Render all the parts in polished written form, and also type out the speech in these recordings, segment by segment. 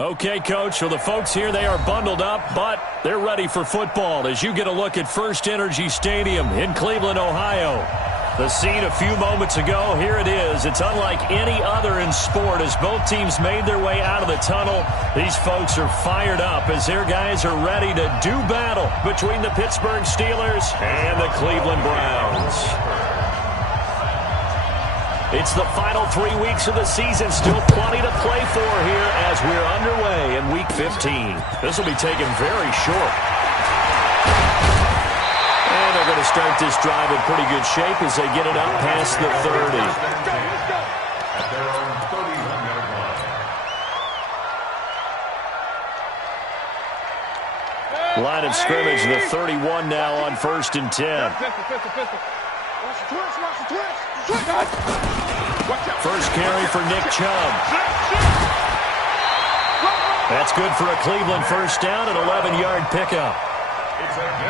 Okay, Coach, for the folks here, they are bundled up, but they're ready for football as you get a look at First Energy Stadium in Cleveland, Ohio. The scene a few moments ago, here it is. It's unlike any other in sport as both teams made their way out of the tunnel. These folks are fired up as their guys are ready to do battle between the Pittsburgh Steelers and the Cleveland Browns. It's the final 3 weeks of the season. Still plenty to play for here as we're underway in Week 15. This will be taken very short. And they're going to start this drive in pretty good shape as they get it up past the 30. Line of scrimmage, the 31 now on 1st and 10. First carry for Nick Chubb. That's good for a Cleveland first down, an 11-yard pickup.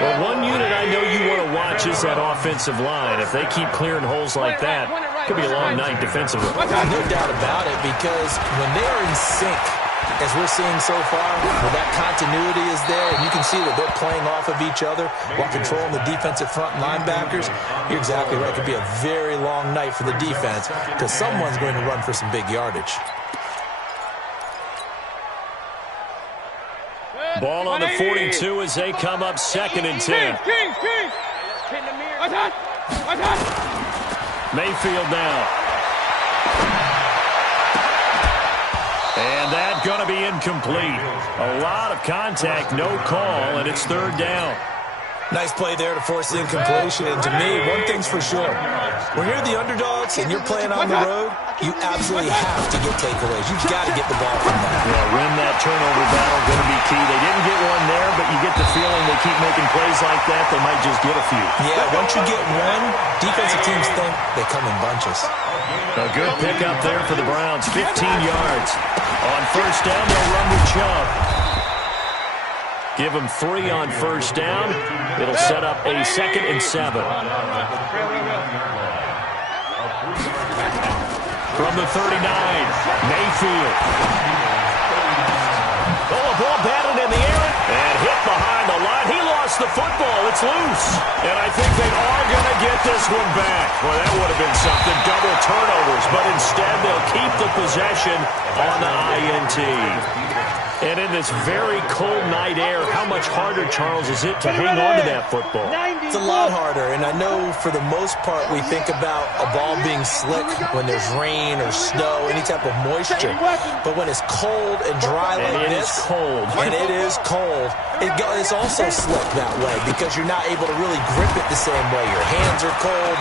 Well, one unit I know you want to watch is that offensive line. If they keep clearing holes like that, it could be a long night defensively. No doubt about it, because when they are in sync, as we're seeing so far, where that continuity is there, and you can see that they're playing off of each other while controlling the defensive front linebackers, you're exactly right. It could be a very long night for the defense because someone's going to run for some big yardage. Ball on the 42 as they come up 2nd and 10. Mayfield now. And that's going to be incomplete. A lot of contact, no call, and it's 3rd down. Nice play there to force the incompletion. And to me, one thing's for sure. When you're the underdogs and you're playing on the road, you absolutely have to get takeaways. You've got to get the ball from that. Yeah, win that turnover battle, going to be key. They didn't get one there, but you get the feeling they keep making plays like that, they might just get a few. Yeah, once you get one, defensive teams think they come in bunches. A good pickup there for the Browns, 15 yards. On 1st down, they'll run with Chubb. Give them 3 on 1st down. It'll set up a 2nd and 7. From the 39, Mayfield. Oh, a ball batted in the air and hit behind the line. He lost the football. It's loose. And I think they are going to get this one back. Well, that would have been something. Double turnovers. But instead, they'll keep the possession on the INT. And in this very cold night air, how much harder, Charles, is it to hang on to that football? It's a lot harder, and I know for the most part we think about a ball being slick when there's rain or snow, any type of moisture. But when it's cold and dry like this, and it is cold, it's also slick that way because you're not able to really grip it the same way. Your hands are cold,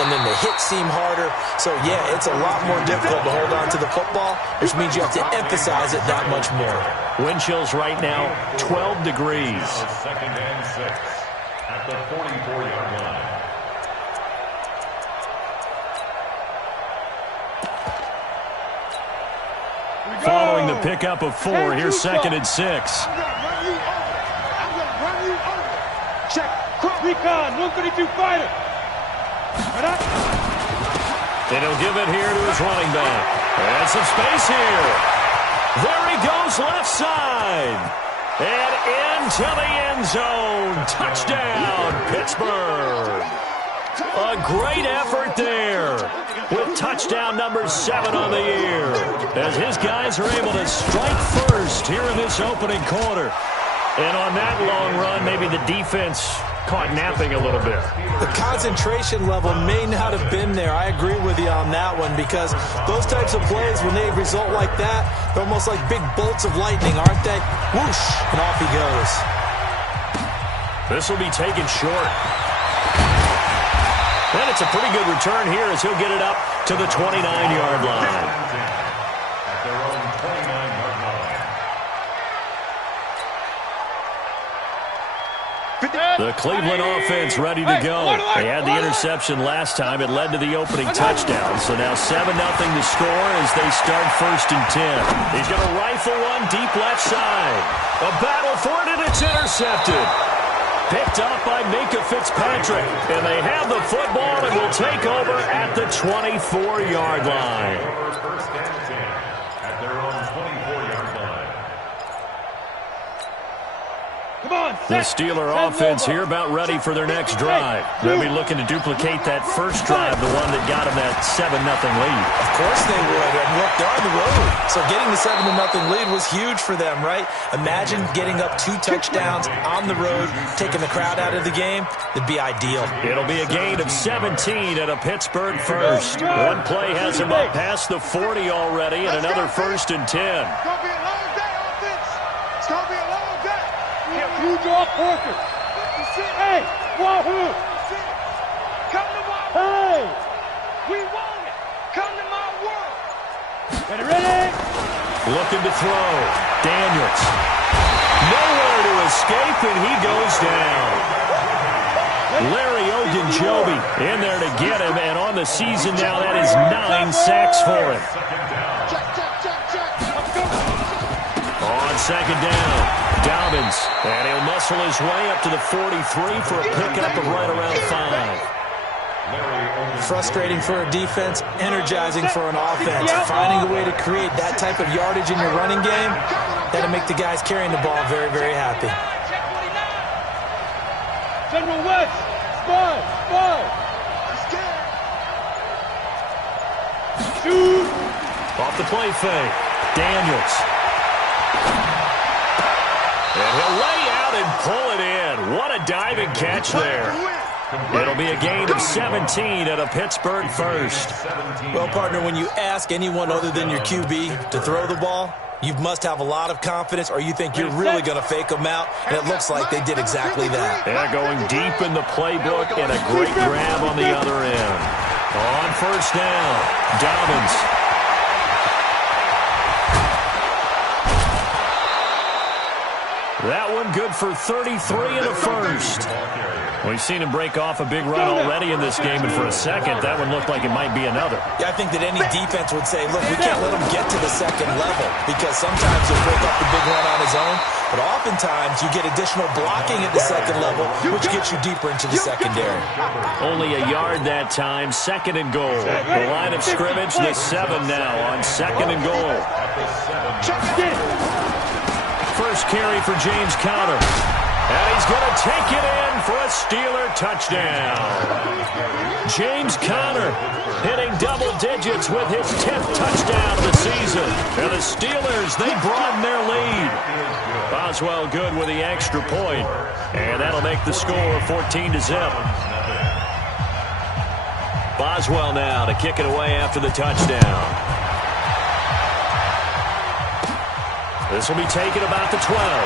and then the hits seem harder. So, yeah, it's a lot more difficult to hold on to the football, which means you have to emphasize it that much more. Wind chills right now, 12 degrees. 2nd and 6 at the 44-yard line. Following the pickup of 4, here's 2nd and 6. Check. Quick recon. 132 fighter. And he'll give it here to his running back. And some space here. There he goes left side. And into the end zone. Touchdown, Pittsburgh. A great effort there with touchdown number 7 on the year as his guys are able to strike first here in this opening quarter. And on that long run, maybe the defense caught napping a little bit. The concentration level may not have been there. I agree with you on that one because those types of plays, when they result like that, they're almost like big bolts of lightning, aren't they? Whoosh, and off he goes. This will be taken short. And it's a pretty good return here as he'll get it up to the 29-yard line. At their own 29-yard line. The Cleveland offense ready to go. They had the interception last time. It led to the opening touchdown. So now 7-0 to score as they start 1st and 10. He's going to rifle one deep left side. A battle for it, and it's intercepted. Picked up by Minka Fitzpatrick. And they have the football and will take over at the 24-yard line. First and 10 at their own 24-yard line. The Steeler offense here about ready for their next drive. They'll be looking to duplicate that first drive, the one that got them that 7-0 lead. Of course they would. And look, they're on the road. So getting the 7-0 lead was huge for them, right? Imagine getting up 2 touchdowns on the road, taking the crowd out of the game. It'd be ideal. It'll be a gain of 17 at a Pittsburgh first. One play has them up past the 40 already, and another 1st and 10. It's going to be a long day, offense. It's going to be a long day. You draw Parker. Hey, Wahoo. Come to my world. Hey. We want it. Come to my world. Ready? Looking to throw. Daniels. Nowhere to escape, and he goes down. Larry Ogunjobi in there to get him, and on the season now, that is 9 sacks for him. On 2nd down, Dobbins, and he'll muscle his way up to the 43 for a pickup of right around 5. Frustrating for a defense, energizing for an offense. Finding a way to create that type of yardage in your running game, that'll make the guys carrying the ball very, very happy. General West, spy. Shoot. Off the play fake, Daniels. And he'll lay out and pull it in. What a diving catch there. It'll be a gain of 17 at a Pittsburgh first. Well, partner, when you ask anyone other than your QB to throw the ball, you must have a lot of confidence, or you think you're really going to fake them out, and it looks like they did exactly that. They're going deep in the playbook, and a great grab on the other end. On 1st down, Dobbins. That one good for 33 and a 1st. We've seen him break off a big run already in this game, and for a second, that one looked like it might be another. Yeah, I think that any defense would say, look, we can't let him get to the 2nd level, because sometimes he'll break off the big run on his own, but oftentimes you get additional blocking at the 2nd level, which gets you deeper into the secondary. Only a yard that time, 2nd and goal. The line of scrimmage, the 7 now on 2nd and goal. First carry for James Conner. And he's going to take it in for a Steeler touchdown. James Conner hitting double digits with his 10th touchdown of the season. And the Steelers, they broaden their lead. Boswell good with the extra point. And that'll make the score 14-0. Boswell now to kick it away after the touchdown. This will be taken about the 12.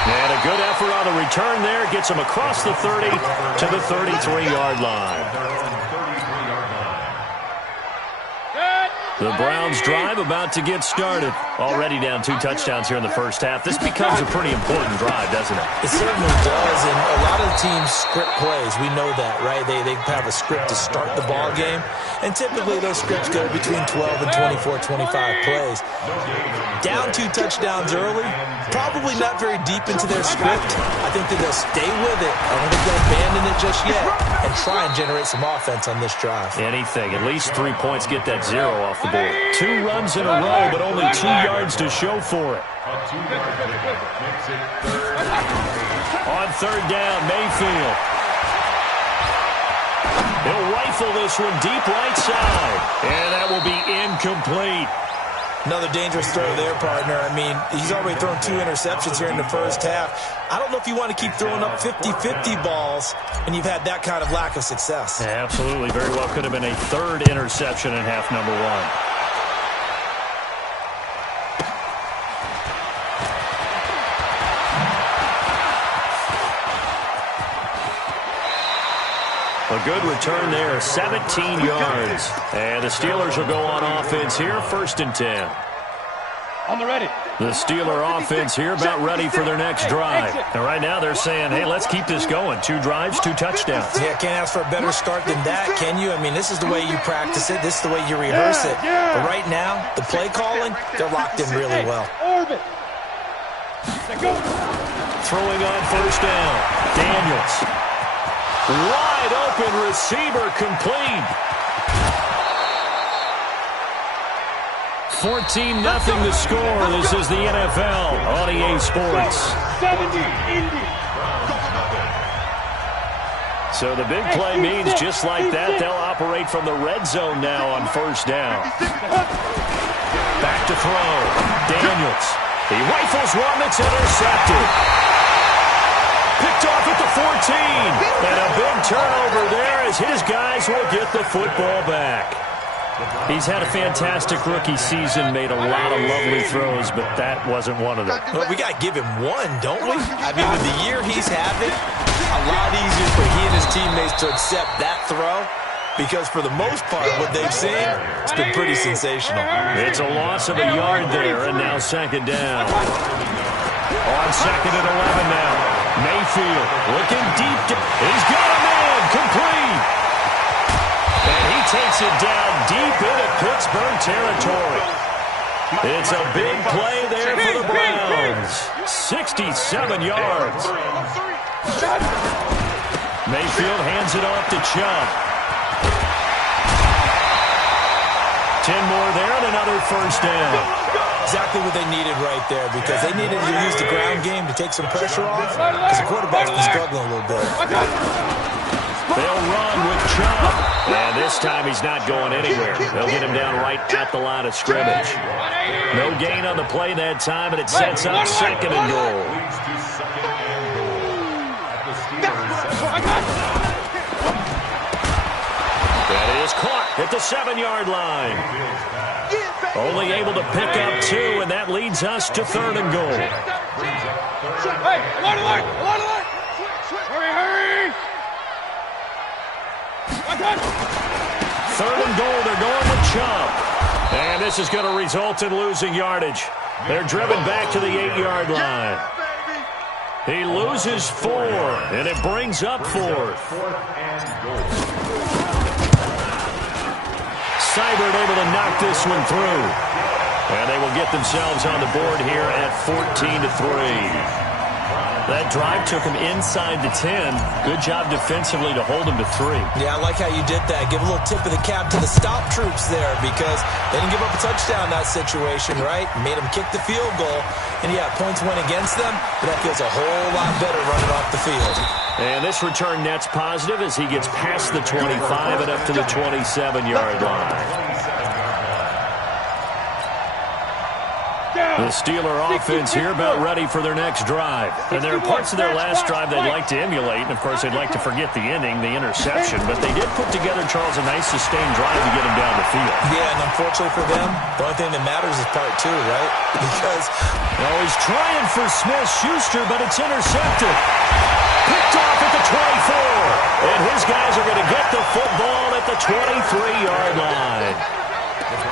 And a good effort on the return there. Gets him across the 30 to the 33-yard line. The Browns drive about to get started. Already down 2 touchdowns here in the first half. This becomes a pretty important drive, doesn't it? It certainly does, and a lot of the teams script plays. We know that, right? They have a script to start the ball game, and typically those scripts go between 12 and 24, 25 plays. Down 2 touchdowns early, probably not very deep into their script. I think that they'll stay with it. I don't think they'll abandon it just yet and try and generate some offense on this drive. Anything. At least 3 points, get that 0 off the board. 2 runs in a row, but only 2 yards to show for it. On 3rd down, Mayfield. He'll rifle this one deep right side, and that will be incomplete. Another dangerous throw there, partner. I mean, he's already thrown 2 interceptions here in the first half. I don't know if you want to keep throwing up 50-50 balls, and you've had that kind of lack of success. Yeah, absolutely. Very well could have been a 3rd interception in half number 1. A good return there, 17 yards. And the Steelers will go on offense here, 1st and 10. On the ready. The Steeler offense here about ready for their next drive. And right now they're saying, hey, let's keep this going. 2 drives, 2 touchdowns. Yeah, can't ask for a better start than that, can you? I mean, this is the way you practice it. This is the way you rehearse it. But right now, the play calling, they're locked in really well. Orbit. Throwing on 1st down, Daniels. Wide open receiver complete. 14-0 the score. This is the NFL on EA Sports. 70, Indy. So the big play means just like that, they'll operate from the red zone now on first down. Back to throw. Daniels. He rifles one that's intercepted. Picked off at the 14. And a big turnover there as his guys will get the football back. He's had a fantastic rookie season, made a lot of lovely throws, but that wasn't one of them. Well, we got to give him one, don't we? I mean, with the year he's having, a lot easier for he and his teammates to accept that throw because for the most part, what they've seen, it's been pretty sensational. It's a loss of a yard there, and now second down. On second and 11 now. Mayfield looking deep. He's got a man complete. And he takes it down deep into Pittsburgh territory. It's a big play there for the Browns. 67 yards. Mayfield hands it off to Chubb. 10 more there and another first down. Exactly what they needed right there because they needed to use the ground game to take some pressure off because the quarterback's been struggling a little bit. They'll run with Chubb. And this time he's not going anywhere. They'll get him down right at the line of scrimmage. No gain on the play that time, and it sets up second and goal. That is caught at the 7-yard line. Only able to pick up 2, and that leads us to third and goal. Hey, alert, alert, alert, alert. Hurry, hurry. Third and goal, they're going with Chubb. And this is going to result in losing yardage. They're driven back to the 8-yard line. He loses 4, and it brings up 4th. Seibert able to knock this one through. And they will get themselves on the board here at 14-3. That drive took him inside the 10. Good job defensively to hold him to 3. Yeah, I like how you did that. Give a little tip of the cap to the stop troops there because they didn't give up a touchdown in that situation, right? Made them kick the field goal. And, yeah, points went against them, but that feels a whole lot better running off the field. And this return net's positive as he gets past the 25 and up to the 27-yard line. The Steeler offense here about ready for their next drive. And there are parts of their last drive they'd like to emulate. And, of course, they'd like to forget the ending, the interception. But they did put together, Charles, a nice sustained drive to get him down the field. Yeah, and unfortunately for them, the only thing that matters is part 2, right? Because he's trying for Smith-Schuster, but it's intercepted. Picked off at the 24. And his guys are going to get the football at the 23-yard line.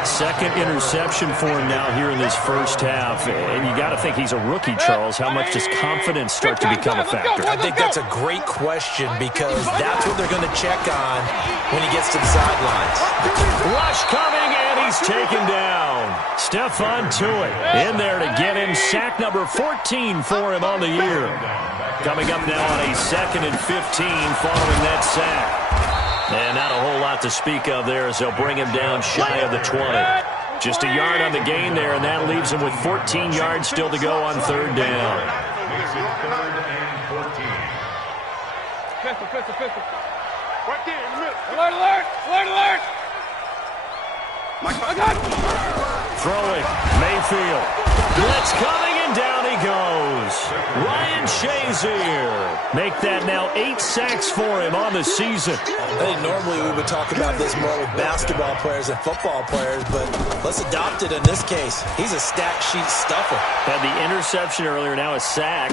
Second interception for him now here in this first half. And you got to think he's a rookie, Charles. How much does confidence start to become a factor? I think that's a great question because that's what they're going to check on when he gets to the sidelines. Rush coming, and he's taken down. Stephon Tuitt in there to get him. Sack number 14 for him on the year. Coming up now on a 2nd and 15 following that sack. And not a whole lot to speak of there as they'll bring him down shy of the 20. Just a yard on the gain there, and that leaves him with 14 yards still to go on third down. Pistol. Right there in the middle. Alert, alert, alert, alert. Throwing, Mayfield. Blitz coming, and down he goes. Ryan Shazier. Make that now 8 sacks for him on the season. I think normally we would talk about this more with basketball players and football players, but let's adopt it in this case. He's a stat sheet stuffer. Had the interception earlier, now a sack.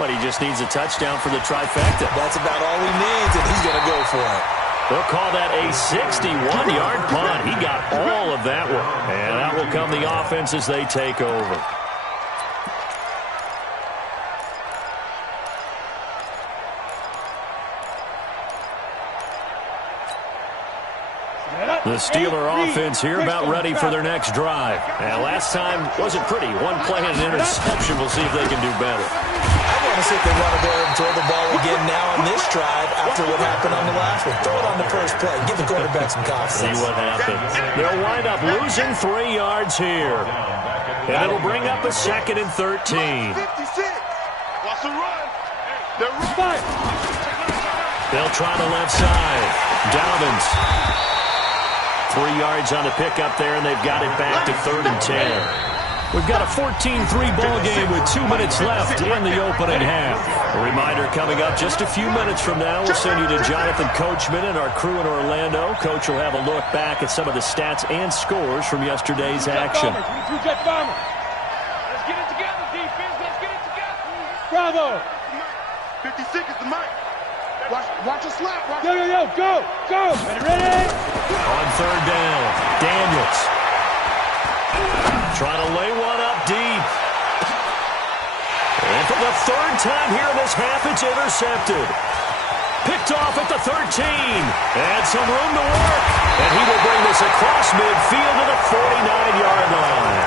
What, he just needs a touchdown for the trifecta. That's about all he needs, and he's going to go for it. They'll call that a 61-yard punt. He got all of that one. And out will come the offense as they take over. The Steeler offense here about ready for their next drive. And last time wasn't pretty. One play and an interception. We'll see if they can do better. want to see if they want to go and throw the ball again now on this drive after what happened on the last one. Throw it on the first play. Give the quarterback some confidence. See what happens. They'll wind up losing 3 yards here. And it'll bring up a 2nd and 13. 56. Watch the run. They're right. They'll try the left side. Dobbins. 3 yards on the pickup there, and they've got it back to 3rd and 10. We've got a 14-3 ball game with 2 minutes left in the opening half. A reminder coming up just a few minutes from now. We'll send you to Jonathan Coachman and our crew in Orlando. Coach will have a look back at some of the stats and scores from yesterday's action. Let's get it together, defense. Let's get it together. Bravo. 56 is the mic. Watch a slap. Go. Ready? On 3rd down, Daniels. Trying to lay one up deep. And for the 3rd time here in this half, it's intercepted. Picked off at the 13. And some room to work. And he will bring this across midfield to the 49-yard line.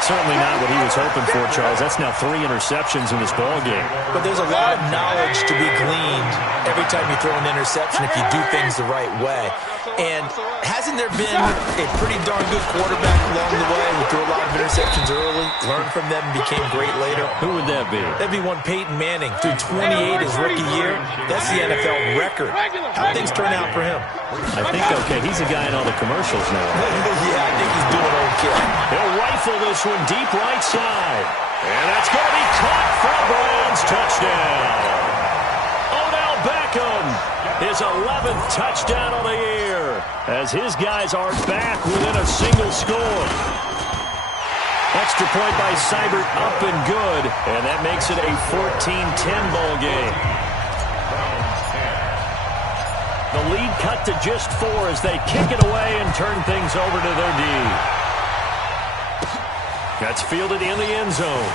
Certainly not what he was hoping for, Charles. That's now 3 interceptions in this ball game. But there's a lot of knowledge to be gleaned every time you throw an interception if you do things the right way. And hasn't there been a pretty darn good quarterback along the way who threw a lot of interceptions early, learned from them, and became great later? Who would that be? That'd be one Peyton Manning. Threw 28 his rookie year. That's the NFL record. How'd things turn out for him? I think, okay, he's a guy in all the commercials now. Yeah, I think he's doing okay. They'll rifle this one deep right side. And that's going to be caught for a Browns touchdown. Odell Beckham, his 11th touchdown of the year, as his guys are back within a single score. Extra point by Seibert up and good, and that makes it a 14-10 ball game. The lead cut to just 4 as they kick it away and turn things over to their D. That's fielded in the end zone.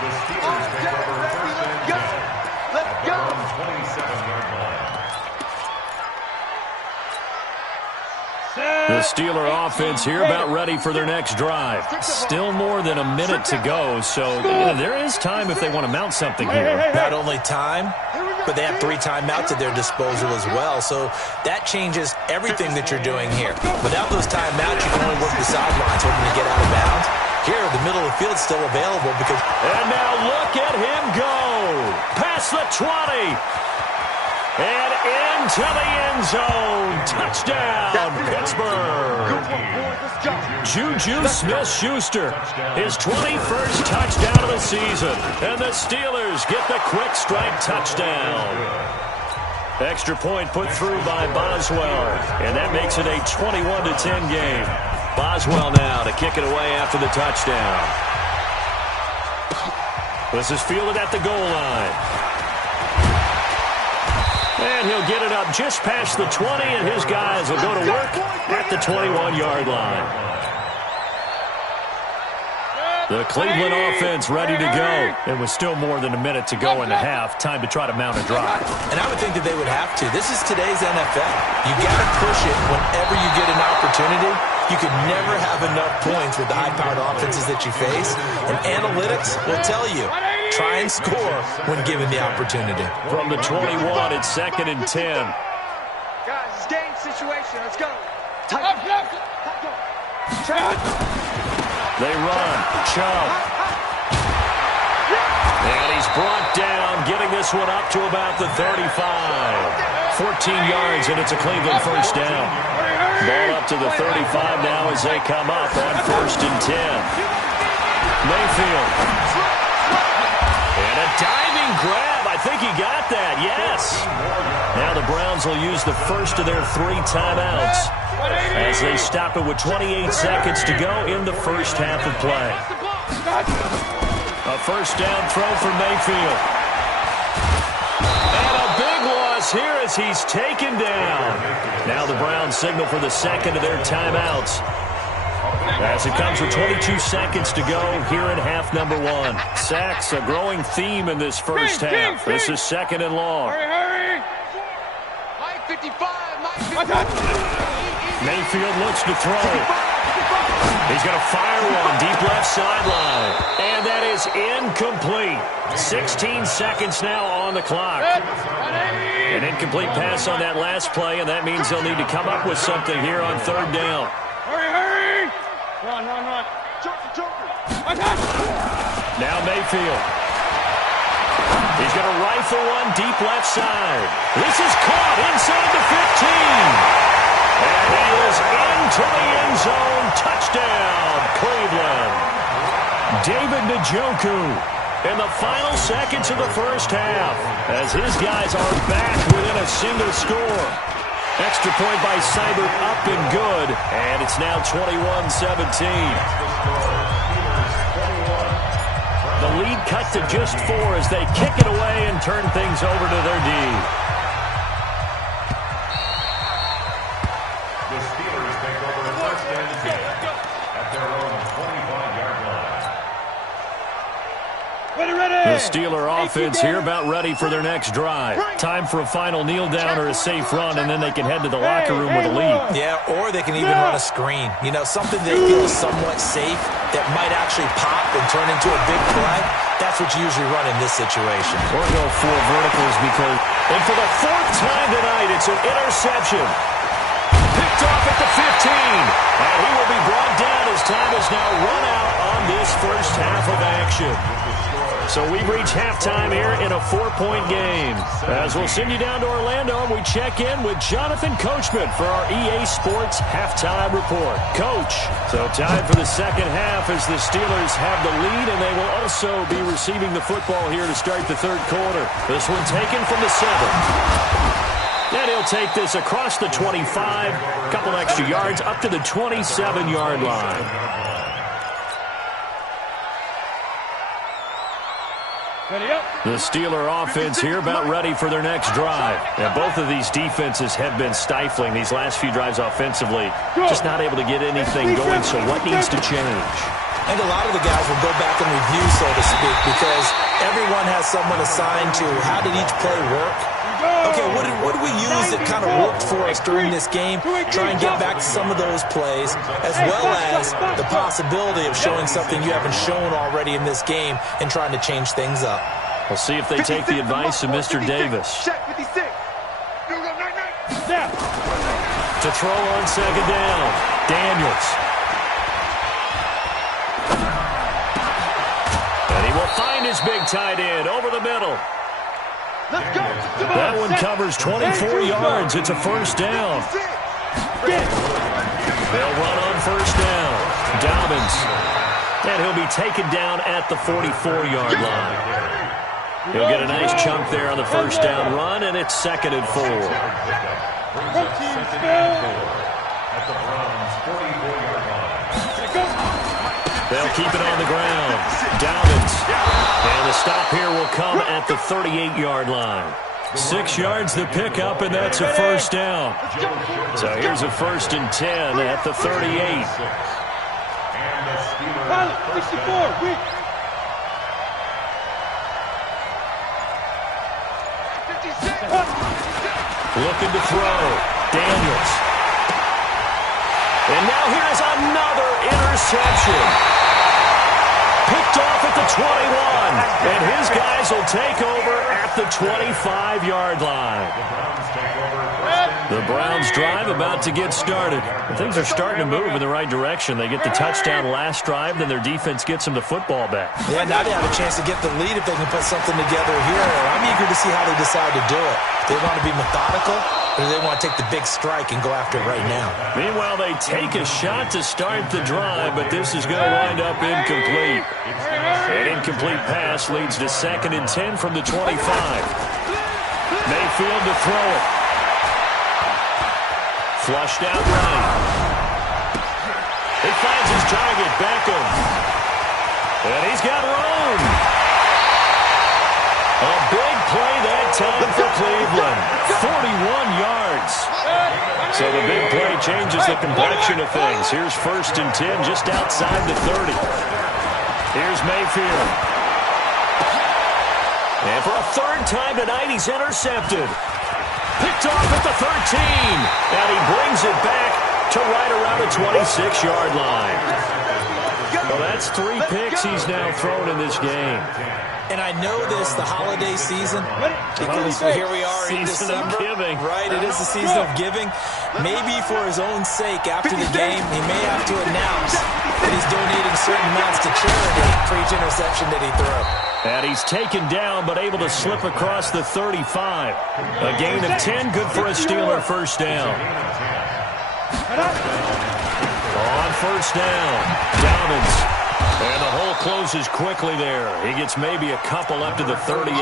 The Steelers take over 1st and 10. Let's go. 27-yard line. The Steeler offense here about ready for their next drive. Still more than a minute to go, so there is time if they want to mount something here. Not only time, but they have 3 timeouts at their disposal as well, so that changes everything that you're doing here. Without those timeouts, you can only work the sidelines hoping to get out of bounds. Here, the middle of the field is still available because... And now look at him go! Past the 20! And into the end zone. Touchdown, Pittsburgh. Juju Smith-Schuster, his 21st touchdown of the season. And the Steelers get the quick strike touchdown. Extra point put through by Boswell. And that makes it a 21-10 game. Boswell now to kick it away after the touchdown. This is fielded at the goal line. And he'll get it up just past the 20, and his guys will go to work at the 21-yard line. The Cleveland offense ready to go. And with still more than a minute to go in the half, time to try to mount a drive. And I would think that they would have to. This is today's NFL. You got to push it whenever you get an opportunity. You could never have enough points with the high-powered offenses that you face. And analytics will tell you, try and score when given the opportunity. From the 21, it's 2nd and 10. Guys, it's game situation. Let's go. They run. Chubb. And he's brought down, getting this one up to about the 35. 14 yards, and it's a Cleveland first down. Ball up to the 35 now as they come up on 1st and 10. Mayfield. And a diving grab. I think he got that. Yes. Now the Browns will use the first of their 3 timeouts as they stop it with 28 seconds to go in the first half of play. A first down throw for Mayfield. And a big loss here as he's taken down. Now the Browns signal for the second of their timeouts as it comes with 22 seconds to go here in half number 1. Sacks, a growing theme in this first half. This is 2nd and long. Hurry. Mike 55. Mayfield looks to throw. He's going to fire one deep left sideline. And that is incomplete. 16 seconds now on the clock. An incomplete pass on that last play, and that means they'll need to come up with something here on third down. Hurry! Run. Now Mayfield. He's going to rifle one deep left side. This is caught inside the 15. And he is into the end zone. Touchdown, Cleveland. David Njoku in the final seconds of the first half as his guys are back within a single score. Extra point by Seibert up and good. And it's now 21-17. The lead cut to just 4 as they kick it away and turn things over to their D. The Steelers take over first and 10 at their own 25-yard line. The Steeler offense here about ready for their next drive. Time for a final kneel down or a safe run, and then they can head to the locker room with a lead. Yeah, or they can even run a screen. You know, something they feel is somewhat safe that might actually pop and turn into a big play. That's what you usually run in this situation. Or go 4 verticals because... And for the 4th time tonight, it's an interception. Picked off at the 15. And he will be brought down as time is now run out on this first half of action. So we've reached halftime here in a 4-point game. As we'll send you down to Orlando, and we check in with Jonathan Coachman for our EA Sports Halftime Report. Coach, so time for the second half as the Steelers have the lead, and they will also be receiving the football here to start the third quarter. This one taken from the 7. And he'll take this across the 25, a couple extra yards, up to the 27-yard line. The Steeler offense here about ready for their next drive. And both of these defenses have been stifling these last few drives offensively. Just not able to get anything going, so what needs to change? And a lot of the guys will go back and review, so to speak, because everyone has someone assigned to how did each play work. Okay, what did we use that kind of worked for us during this game? Try and get back to some of those plays, as well as the possibility of showing something you haven't shown already in this game and trying to change things up. We'll see if they take the advice of Mr. Davis. To throw on second down, Daniels. And he will find his big tight end over the middle. That one covers 24 yards. It's a first down. They'll run on first down. Dobbins. And he'll be taken down at the 44-yard line. He'll get a nice chunk there on the first down run, and it's 2nd and 4. At the Browns' 44-yard line. They'll keep it on the ground. Dobbins. And the stop here will come at the 38-yard line. 6 yards the pickup, and that's a first down. So here's a 1st and 10 at the 38. And the Steelers' first down. Looking to throw. Daniels. And now here's another interception. Picked off at the 21. And his guys will take over at the 25-yard line. The Browns drive about to get started. Things are starting to move in the right direction. They get the touchdown last drive, then their defense gets them the football back. Yeah, now they have a chance to get the lead if they can put something together here. I'm eager to see how they decide to do it. Do they want to be methodical, or do they want to take the big strike and go after it right now? Meanwhile, they take a shot to start the drive, but this is going to wind up incomplete. An incomplete pass leads to 2nd and 10 from the 25. Mayfield to throw it. Flushed out right. He finds his target, Beckham. And he's got room. A big play that time for Cleveland. 41 yards. So the big play changes the complexion of things. Here's 1st and 10 just outside the 30. Here's Mayfield. And for a 3rd time tonight, he's intercepted. Picked off at the 13. And he brings it back to right around the 26-yard line. Well, that's 3 picks he's now thrown in this game. And I know this, the holiday season, because here we are in December, right? It is the season of giving. Maybe for his own sake, after the game, he may have to announce that he's donating certain amounts to charity for each interception that he threw. And he's taken down, but able to slip across the 35. A gain of 10, good for a Steeler first down. On first down, Dobbins. And the hole closes quickly there. He gets maybe a couple up to the 38.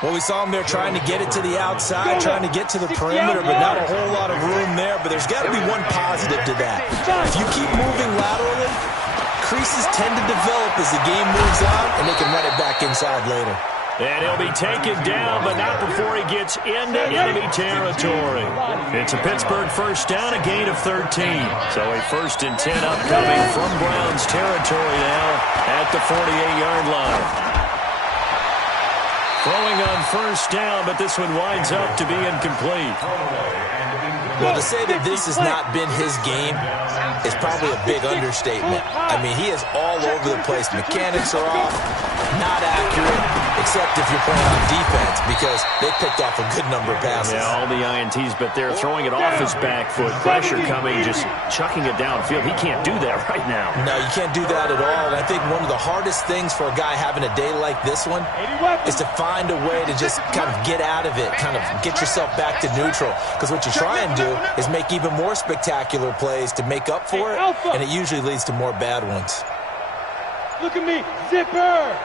Well, we saw him there trying to get it to the outside, trying to get to the perimeter, but not a whole lot of room there. But there's got to be one positive to that. If you keep moving laterally, creases tend to develop as the game moves on, and they can run it back inside later. And he'll be taken down, but not before he gets into enemy territory. It's a Pittsburgh first down, a gain of 13. So a 1st and 10 upcoming from Browns territory now at the 48-yard line. Throwing on first down, but this one winds up to be incomplete. Well, to say that this has not been his game is probably a big understatement. I mean, he is all over the place. Mechanics are off, not accurate, except if you're playing on defense, because they picked off a good number of passes. Yeah, all the INTs, but they're throwing it off his back foot. Pressure coming, just chucking it downfield. He can't do that right now. No, you can't do that at all. And I think one of the hardest things for a guy having a day like this one is to find a way to just kind of get out of it, kind of get yourself back to neutral. Because what you try and do is make even more spectacular plays to make up for it, and it usually leads to more bad ones. Look at me, zipper!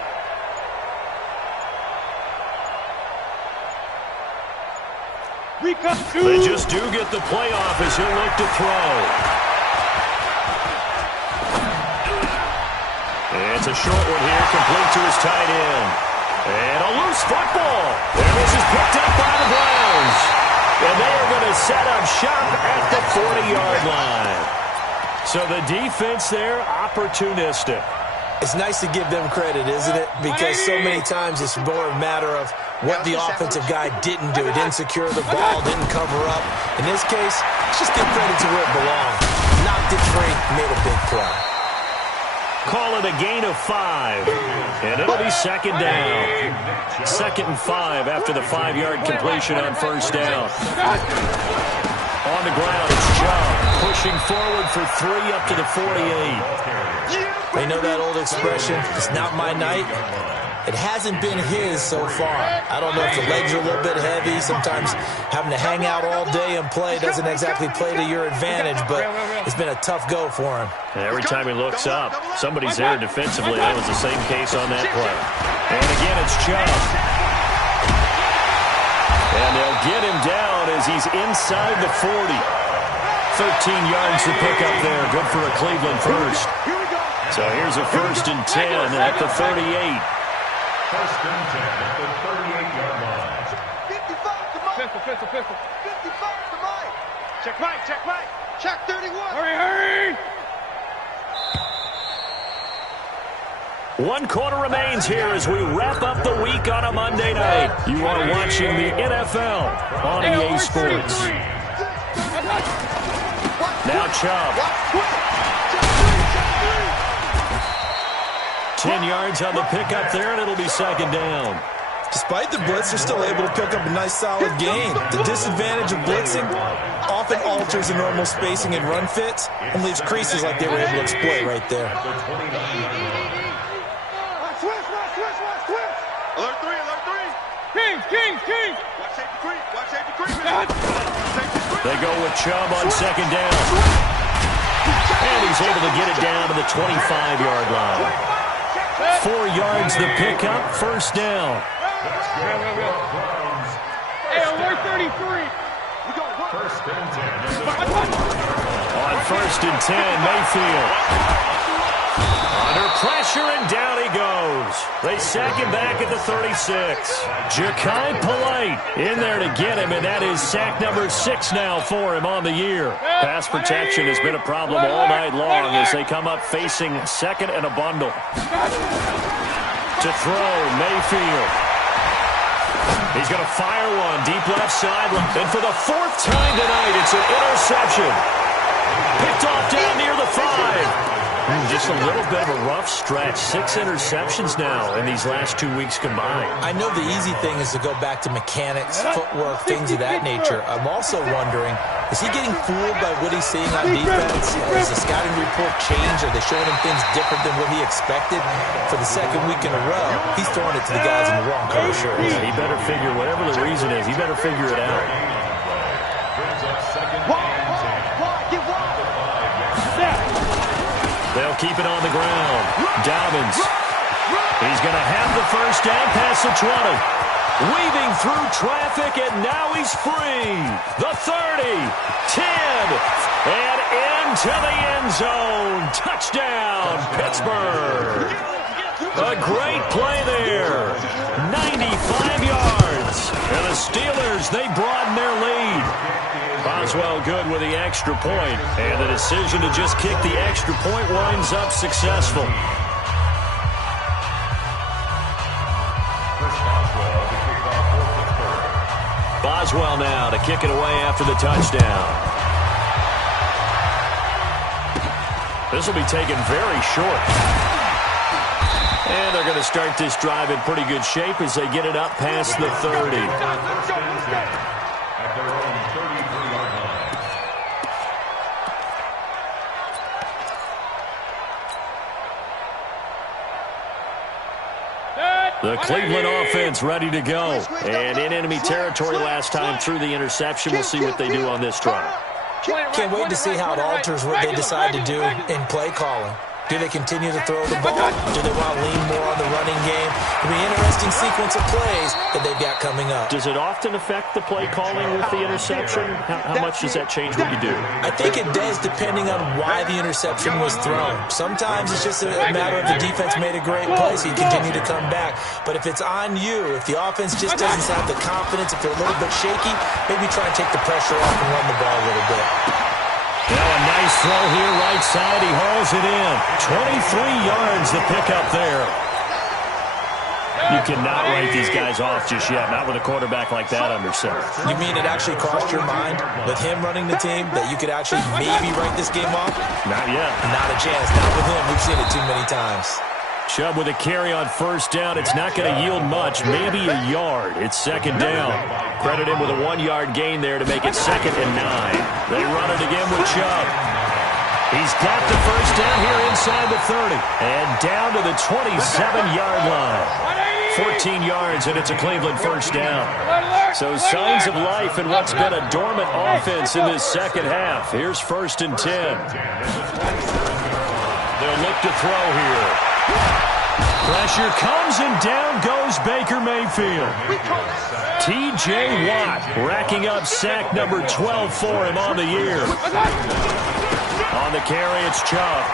They just do get the playoff as he'll look to throw. It's a short one here, complete to his tight end. And a loose football. And this is picked up by the Browns. And they are going to set up shop at the 40-yard line. So the defense there, opportunistic. It's nice to give them credit, isn't it? Because so many times it's more a matter of what the offensive guy didn't do. He didn't secure the ball, didn't cover up. In this case, let's just give credit to where it belongs. Knocked it free, made a big play. Call it a gain of 5. And it'll be 2nd down. 2nd and 5 after the 5-yard completion on first down. On the ground, it's Chubb pushing forward for 3 up to the 48. They know that old expression, it's not my night. It hasn't been his so far. I don't know if the legs are a little bit heavy. Sometimes having to hang out all day and play doesn't exactly play to your advantage, but it's been a tough go for him. And every time he looks up, somebody's there defensively. That was the same case on that play. And again, it's Chubb. And they'll get him down as he's inside the 40. 13 yards to pick up there. Good for a Cleveland first. So here's a 1st and 10 at the 38. 1st and 10 at the 38-yard line. 55 to Mike. Pistol. 55 to Mike. Check Mike. Check 31. Hurry. 1 quarter remains here as we wrap up the week on a Monday night. You are watching the NFL on EA Sports. Now Chubb. 10 yards on the pickup there, and it'll be 2nd down. Despite the blitz, they're still able to pick up a nice, solid gain. The disadvantage of blitzing often alters the normal spacing and run fits and leaves creases like they were able to exploit right there. Alert 3. Kings. Watch safety creep. They go with Chubb on 2nd down. And he's able to get it down to the 25-yard line. 4 yards the pickup, 1st down. Hey, alert 33. We go 1st and 10. On 1st and 10, Mayfield. Under pressure, and down he goes. They sack him back at the 36. Ja'Kai Polite in there to get him, and that is sack number 6 now for him on the year. Pass protection has been a problem all night long as they come up facing 2nd and a bundle. To throw, Mayfield. He's going to fire one deep left side. And for the 4th time tonight, it's an interception. Picked off down near the 5. Just a little bit of a rough stretch. 6 interceptions now in these last 2 weeks combined. I know the easy thing is to go back to mechanics, footwork, things of that nature. I'm also wondering, is he getting fooled by what he's seeing on defense? Has the scouting report changed? Are they showing him things different than what he expected? For the 2nd week in a row, he's throwing it to the guys in the wrong color shirts. Yeah, he better figure, whatever the reason is, he better figure it out. They'll keep it on the ground. Dobbins. He's going to have the first down past the 20. Weaving through traffic, and now he's free. The 30, 10, and into the end zone. Touchdown, Pittsburgh. A great play there. 95 yards. And the Steelers, they broaden their lead. Boswell good with the extra point, and the decision to just kick the extra point winds up successful. Boswell now to kick it away after the touchdown. This will be taken very short. And they're going to start this drive in pretty good shape as they get it up past the 30. At their own 33-yard line. The Cleveland offense ready to go. And in enemy territory last time through the interception. We'll see what they do on this drive. Can't wait to see how it alters what they decide to do in play calling. Do they continue to throw the ball? Do they want to lean more on the running game? It'll be an interesting sequence of plays that they've got coming up. Does it often affect the play calling with the interception? How much does that change what you do? I think it does depending on why the interception was thrown. Sometimes it's just a matter of the defense made a great play, so you continue to come back. But if it's on you, if the offense just doesn't have the confidence, if they're a little bit shaky, maybe try and take the pressure off and run the ball a little bit. Now a nice throw here, right side. He hauls it in. 23 yards to pick up there. You cannot write these guys off just yet, not with a quarterback like that under center. You mean it actually crossed your mind with him running the team that you could actually maybe write this game off? Not yet. Not a chance. Not with him. We've seen it too many times. Chubb with a carry on first down. It's not going to yield much, maybe a yard. It's 2nd down. Credit him with a 1-yard gain there to make it 2nd and 9. They run it again with Chubb. He's got the first down here inside the 30. And down to the 27-yard line. 14 yards, and it's a Cleveland first down. So signs of life in what's been a dormant offense in this second half. Here's 1st and 10. They'll look to throw here. Pressure comes, and down goes Baker Mayfield. T.J. Watt racking up sack number 12 for him on the year. On the carry, it's Chubb.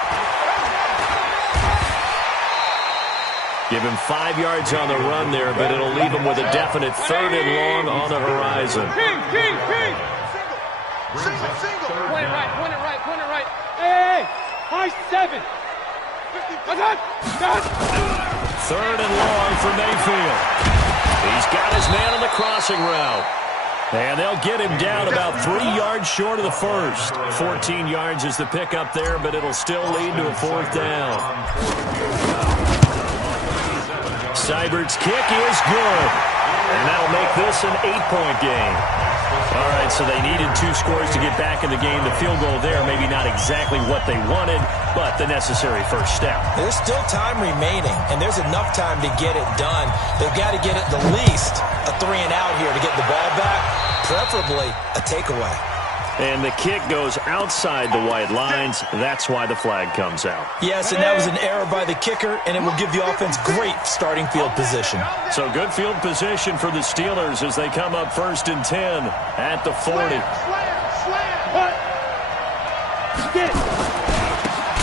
Give him 5 yards on the run there, but it'll leave him with a definite 3rd and long on the horizon. Point it right. Hey, high 7. 3rd and long for Mayfield. He's got his man on the crossing route. And they'll get him down about 3 yards short of the first. 14 yards is the pickup there, but it'll still lead to a 4th down. Seibert's kick is good. And that'll make this an 8-point game. All right, so they needed 2 scores to get back in the game. The field goal there, maybe not exactly what they wanted, but the necessary first step. There's still time remaining, and there's enough time to get it done. They've got to get it the least a 3-and-out here to get the ball back, preferably a takeaway. And the kick goes outside the white lines. That's why the flag comes out. Yes, and that was an error by the kicker, and it will give the offense great starting field position. So good field position for the Steelers as they come up 1st and 10 at the 40.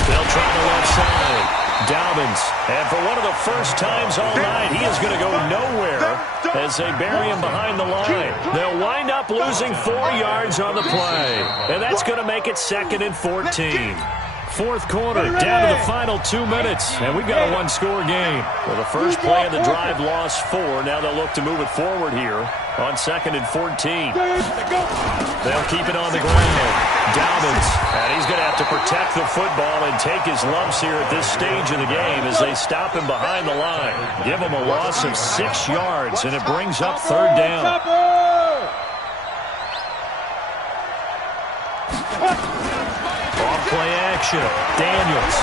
They'll try the left side. Dobbins, and for one of the first times all night, he is going to go nowhere as they bury him behind the line. They'll wind up losing 4 yards on the play, and that's going to make it 2nd and 14. fourth quarter, down to the final 2 minutes, and we've got a one-score game. Well, the first play of the drive lost 4. Now they'll look to move it forward here on 2nd and 14. They'll keep it on the ground. Dobbins, and he's going to have to protect the football and take his lumps here at this stage of the game as they stop him behind the line. Give him a loss of 6 yards, and it brings up 3rd down. Off-play action. Daniels.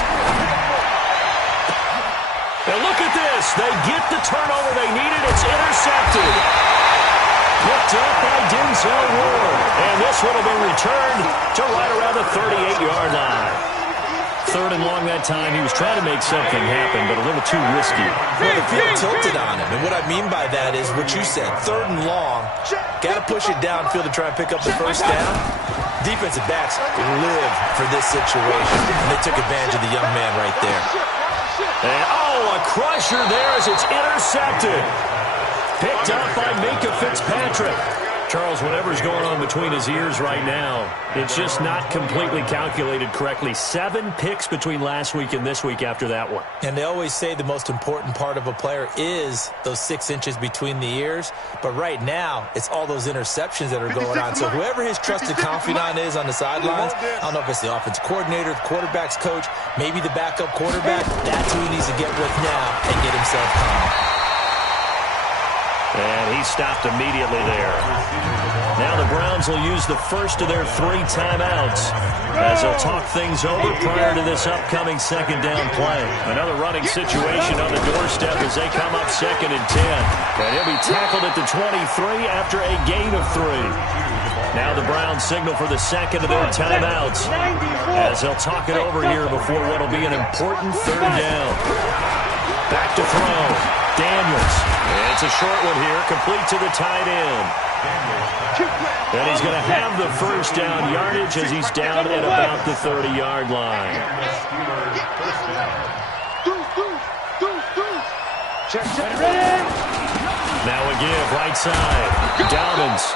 And look at this. They get the turnover they needed. It's intercepted. Picked up by Denzel Ward. And this one will be returned to right around the 38-yard line. 3rd and long that time. He was trying to make something happen, but a little too risky. Well, the field tilted on him. And what I mean by that is what you said. 3rd and long. Got to push it downfield to try and pick up the first down. Defensive backs live for this situation. And they took advantage of the young man right there. And, a crusher there as it's intercepted. Picked up by Minka Fitzpatrick. Charles, whatever's going on between his ears right now, it's just not completely calculated correctly. 7 picks between last week and this week after that one. And they always say the most important part of a player is those 6 inches between the ears. But right now, it's all those interceptions that are going on. So whoever his trusted confidant is on the sidelines, I don't know if it's the offensive coordinator, the quarterback's coach, maybe the backup quarterback, that's who he needs to get with now and get himself calm. And he stopped immediately there. Now the Browns will use the first of their 3 timeouts as they'll talk things over prior to this upcoming 2nd down play. Another running situation on the doorstep as they come up 2nd and 10. And he'll be tackled at the 23 after a gain of 3. Now the Browns signal for the 2nd of their timeouts as they'll talk it over here before what will be an important 3rd down. Back to throw. Daniels. And it's a short one here, complete to the tight end. And he's going to have the first down yardage as he's down at about the 30-yard line. Now a give, right side. Dobbins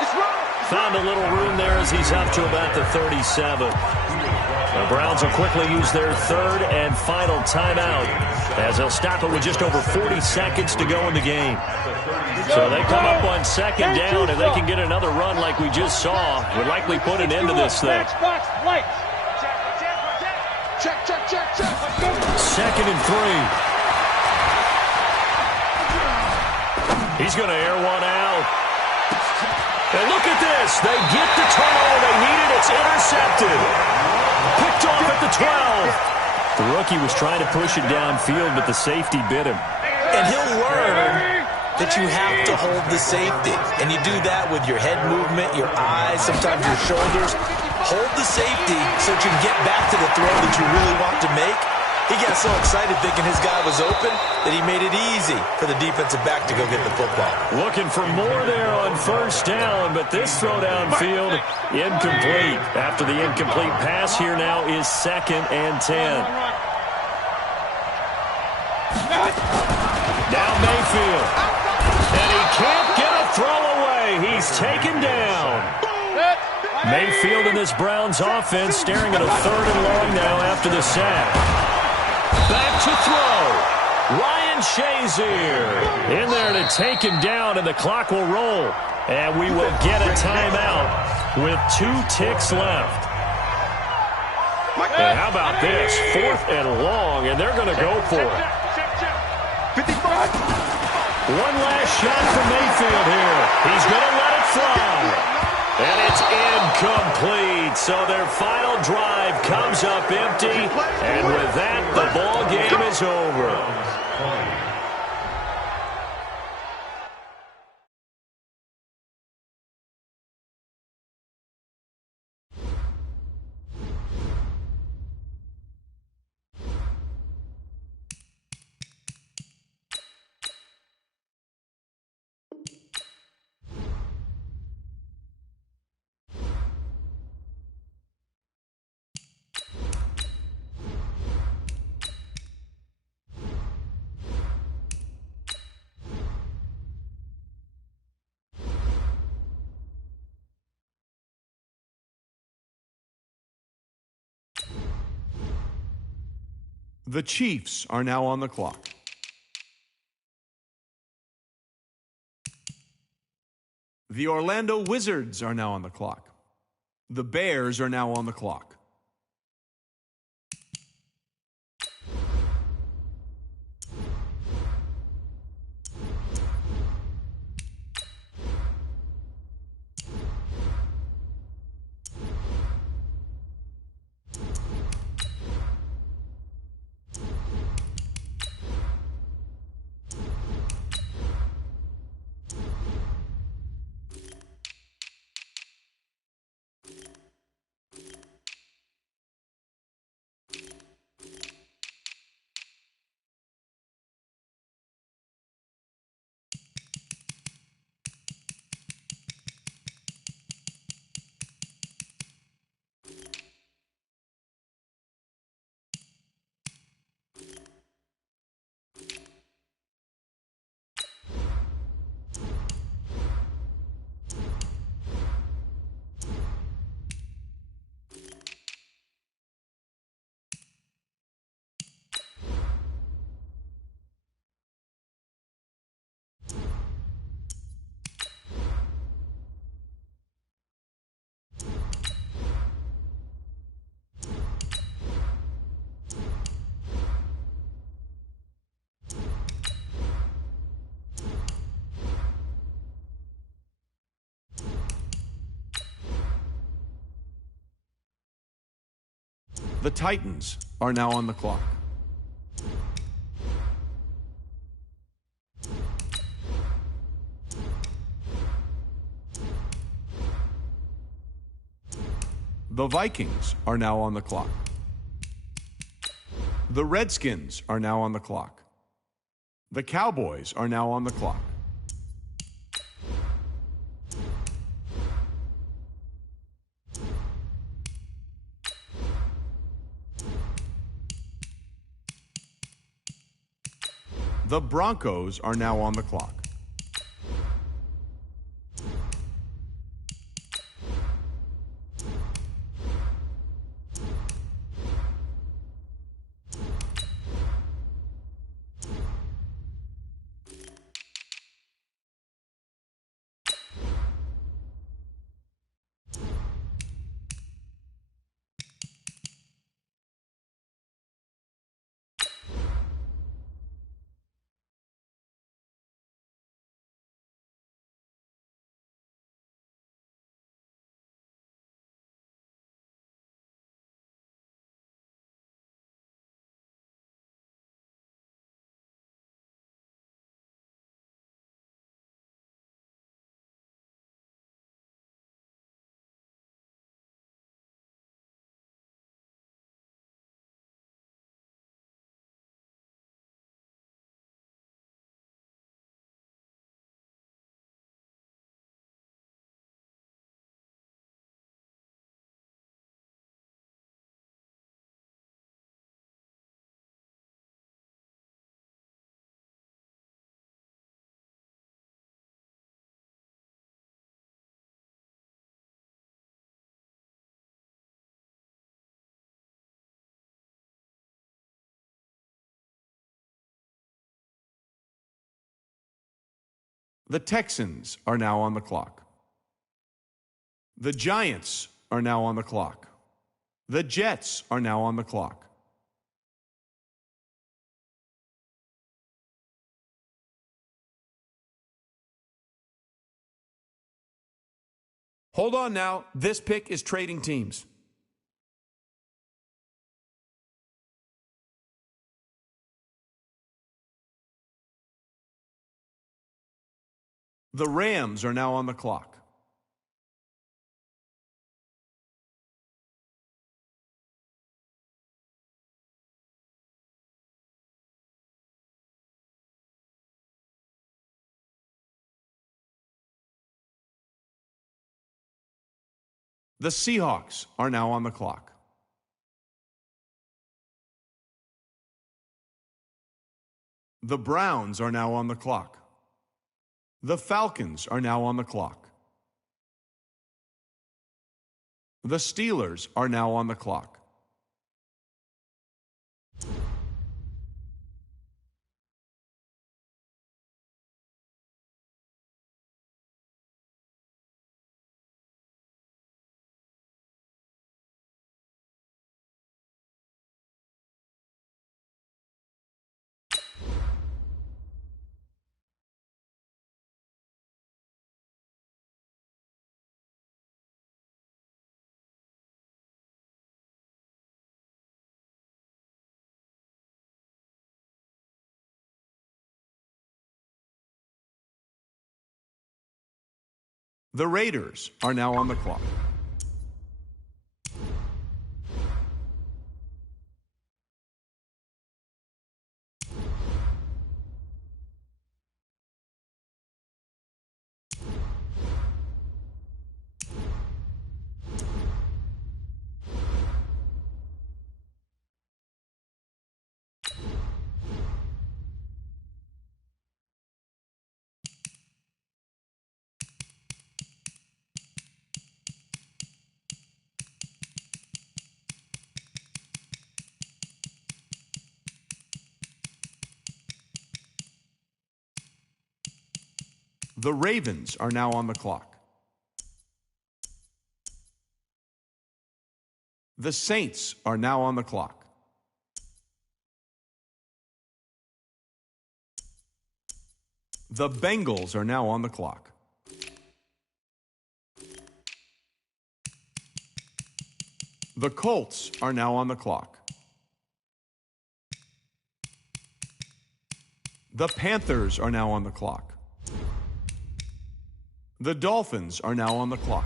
found a little room there as he's up to about the 37. The Browns will quickly use their 3rd and final timeout as they'll stop it with just over 40 seconds to go in the game. So they come up on 2nd down, and they can get another run like we just saw. Would likely put an end to this thing. 2nd and 3. He's going to air one out. And look at this. They get the turnover they needed. It's intercepted. Picked off at the 12. The rookie was trying to push it downfield, but the safety bit him. And he'll learn that you have to hold the safety. And you do that with your head movement, your eyes, sometimes your shoulders. Hold the safety so that you can get back to the throw that you really want to make. He got so excited thinking his guy was open that he made it easy for the defensive back to go get the football. Looking for more there on 1st down, but this throw downfield incomplete. After the incomplete pass, here now is 2nd and 10. Now Mayfield. And he can't get a throw away. He's taken down. Mayfield in this Browns offense staring at a 3rd and long now after the sack. Back to throw. Ryan Shazier in there to take him down, and the clock will roll. And we will get a timeout with 2 ticks left. And how about this? 4th and long, and they're going to go for it. 55. One last shot for Mayfield here. He's going to let it fly. And it's incomplete. So their final drive comes up empty. And with that, the ball game is over. The Chiefs are now on the clock. The Orlando Wizards are now on the clock. The Bears are now on the clock. The Titans are now on the clock. The Vikings are now on the clock. The Redskins are now on the clock. The Cowboys are now on the clock. The Broncos are now on the clock. The Texans are now on the clock. The Giants are now on the clock. The Jets are now on the clock. Hold on now. This pick is trading teams. The Rams are now on the clock. The Seahawks are now on the clock. The Browns are now on the clock. The Falcons are now on the clock. The Steelers are now on the clock. The Raiders are now on the clock. The Ravens are now on the clock. The Saints are now on the clock. The Bengals are now on the clock. The Colts are now on the clock. The Panthers are now on the clock. The Dolphins are now on the clock.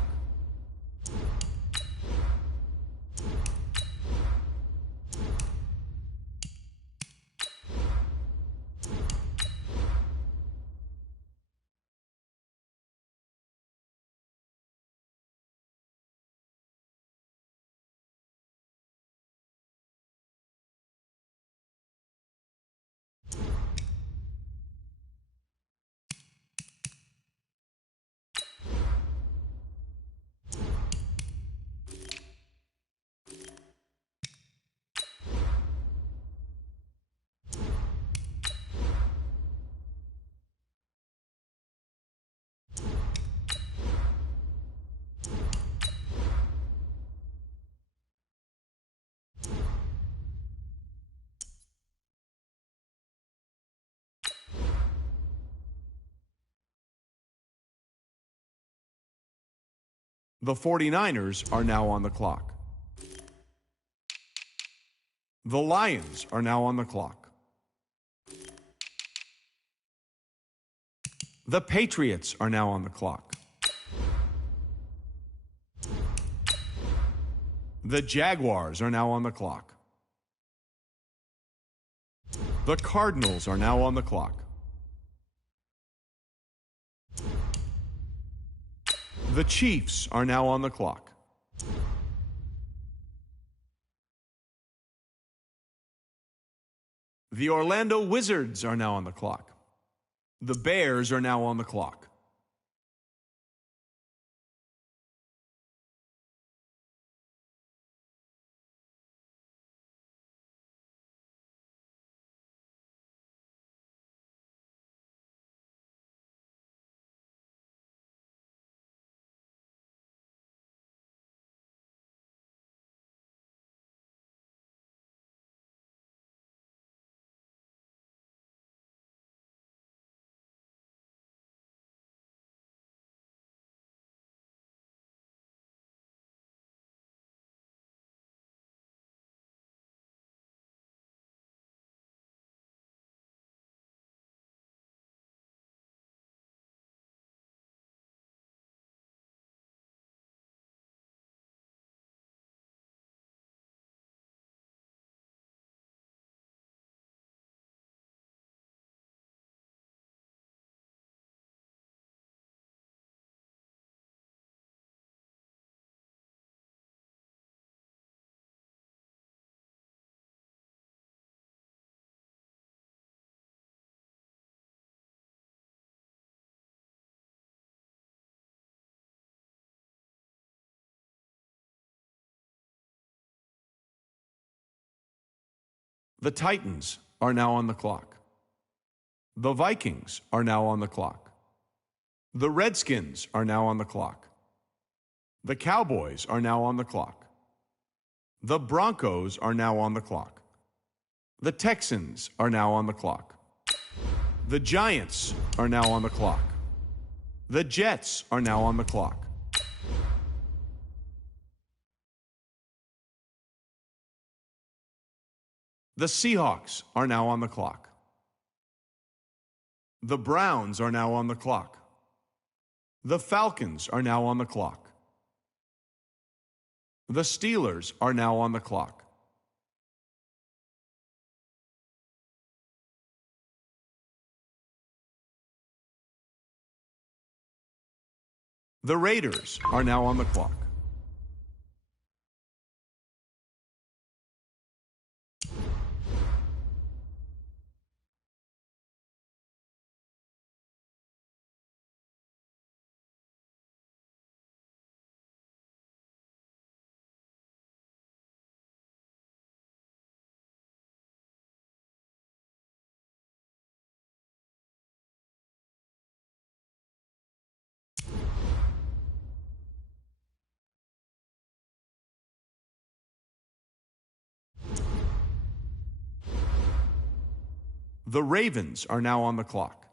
The 49ers are now on the clock. The Lions are now on the clock. The Patriots are now on the clock. The Jaguars are now on the clock. The Cardinals are now on the clock. The Chiefs are now on the clock. The Orlando Wizards are now on the clock. The Bears are now on the clock. The Titans are now on the clock. The Vikings are now on the clock. The Redskins are now on the clock. The Cowboys are now on the clock. The Broncos are now on the clock. The Texans are now on the clock. The Giants are now on the clock. The Jets are now on the clock. The Seahawks are now on the clock. The Browns are now on the clock. The Falcons are now on the clock. The Steelers are now on the clock. The Raiders are now on the clock. The Ravens are now on the clock.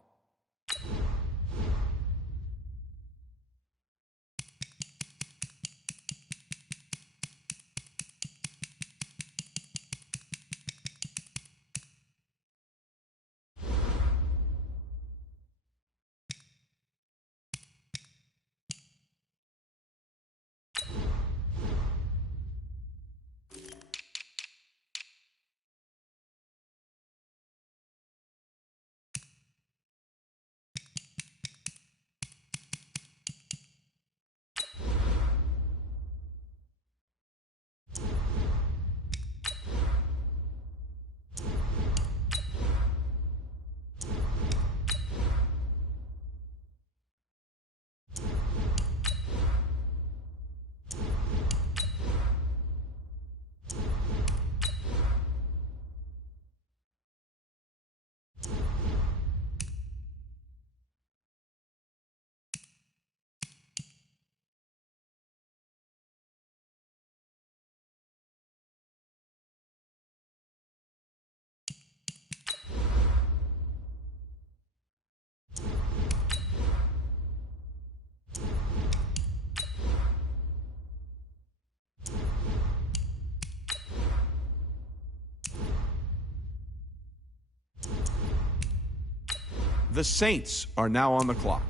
The Saints are now on the clock.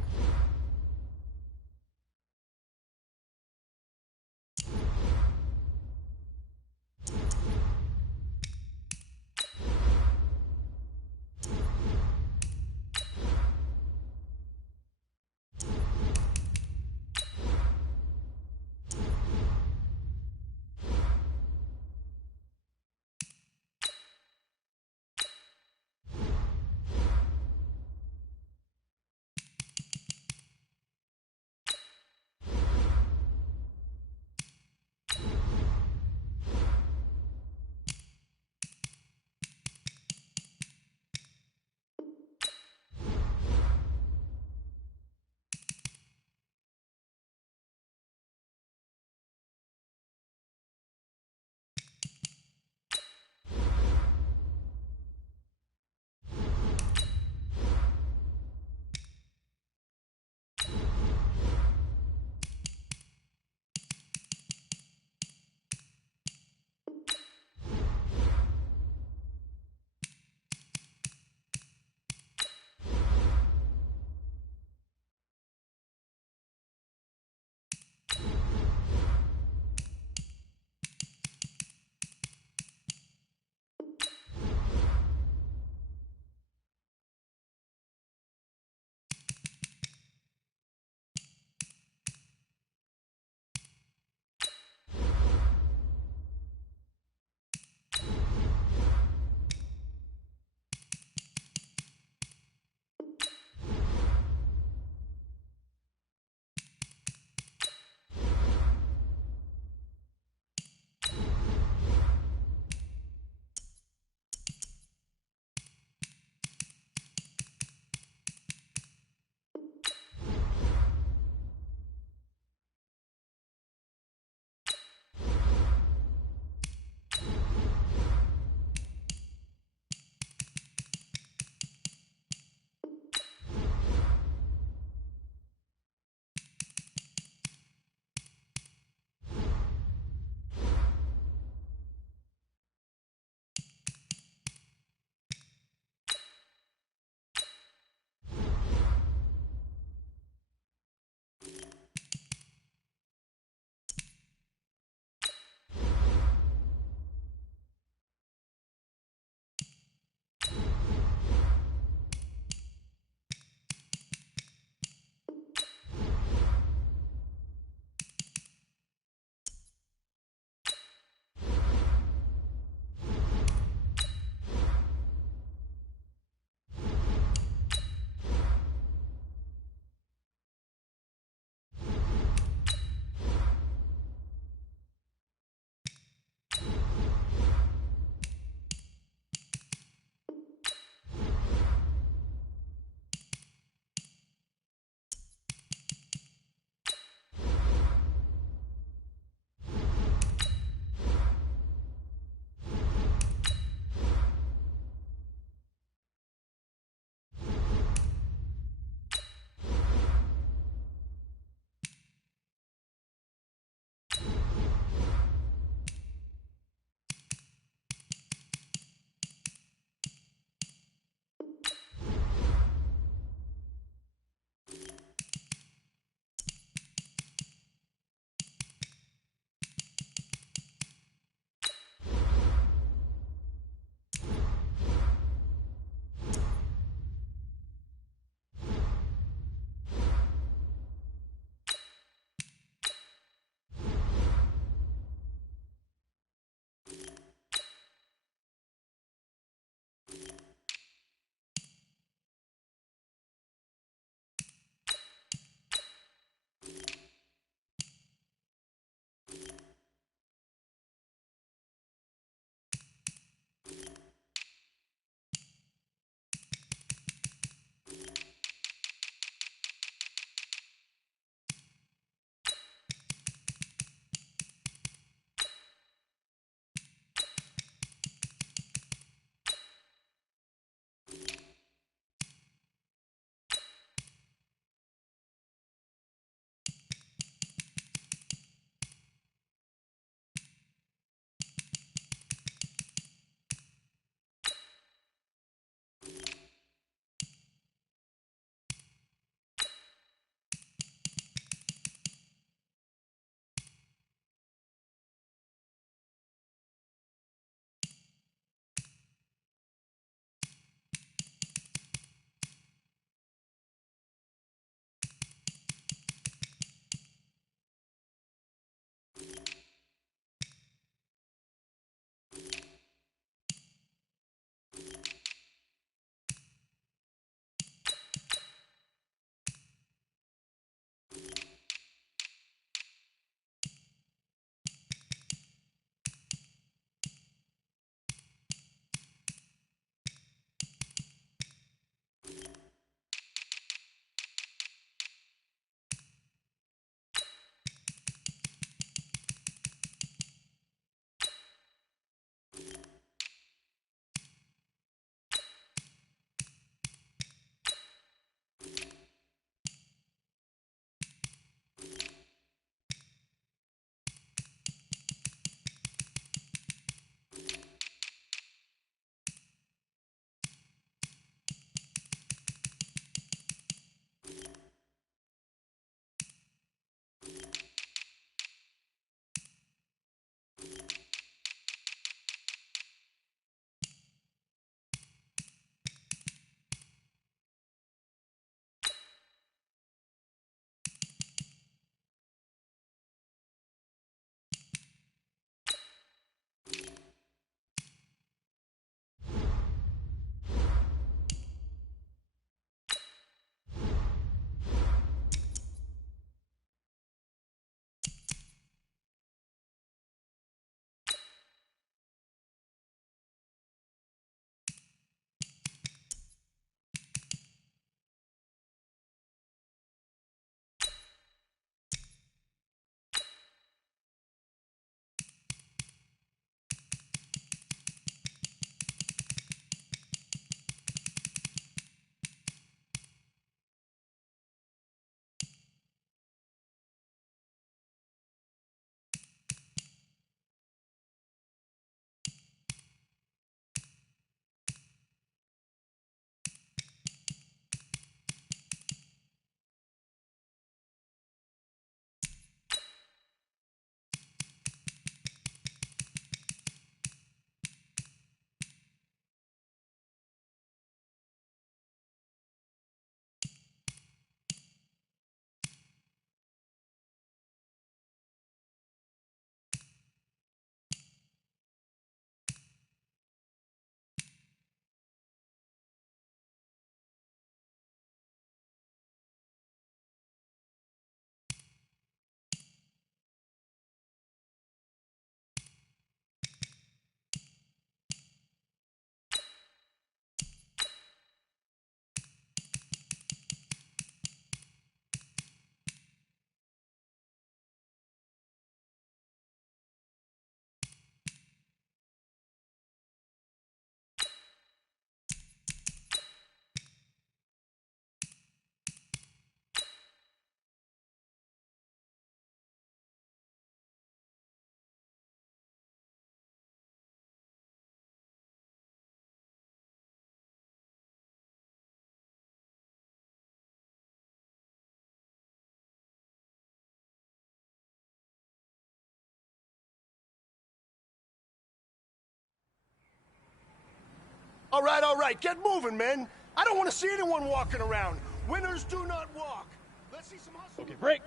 All right. Get moving, men. I don't want to see anyone walking around. Winners do not walk. Let's see some hustle. Okay, break.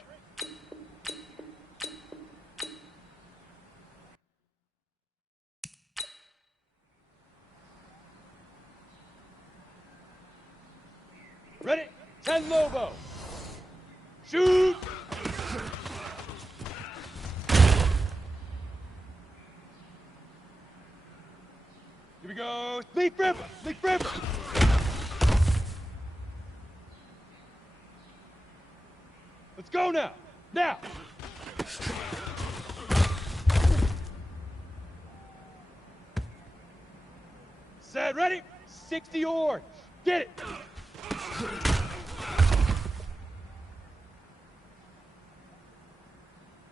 Ready? 10 Lobo. Shoot! Here we go. Leap river. Let's go now. Now. Set, ready? 60 orange. Get it.